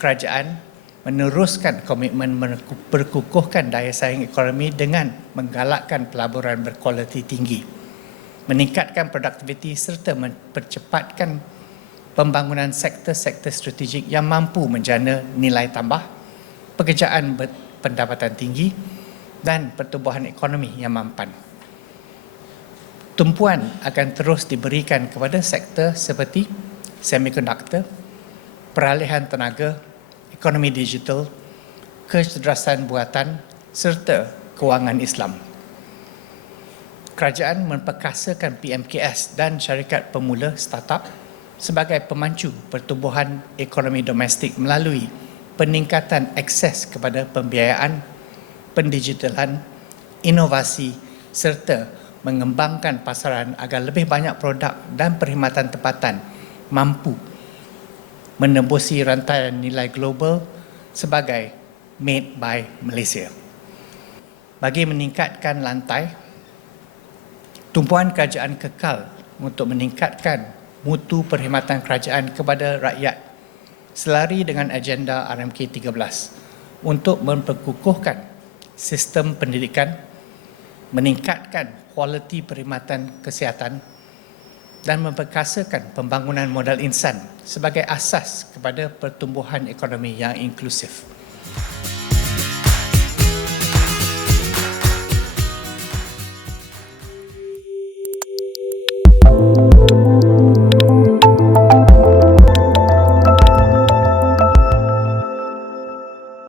kerajaan meneruskan komitmen berkukuhkan daya saing ekonomi dengan menggalakkan pelaburan berkualiti tinggi, meningkatkan produktiviti serta mempercepatkan pembangunan sektor-sektor strategik yang mampu menjana nilai tambah, pekerjaan berpendapatan tinggi dan pertumbuhan ekonomi yang mampan. Tumpuan akan terus diberikan kepada sektor seperti semikonduktor, peralihan tenaga, ekonomi digital, kecerdasan buatan serta kewangan Islam. Kerajaan memperkasakan PMKS dan syarikat pemula startup sebagai pemancu pertumbuhan ekonomi domestik melalui peningkatan akses kepada pembiayaan, pendigitalan, inovasi serta mengembangkan pasaran agar lebih banyak produk dan perkhidmatan tempatan mampu menembusi rantaian nilai global sebagai Made by Malaysia. Bagi meningkatkan lantai, tumpuan kerajaan kekal untuk meningkatkan mutu perkhidmatan kerajaan kepada rakyat selari dengan agenda RMK 13 untuk memperkukuhkan sistem pendidikan, meningkatkan kualiti perkhidmatan kesihatan dan memperkasakan pembangunan modal insan sebagai asas kepada pertumbuhan ekonomi yang inklusif.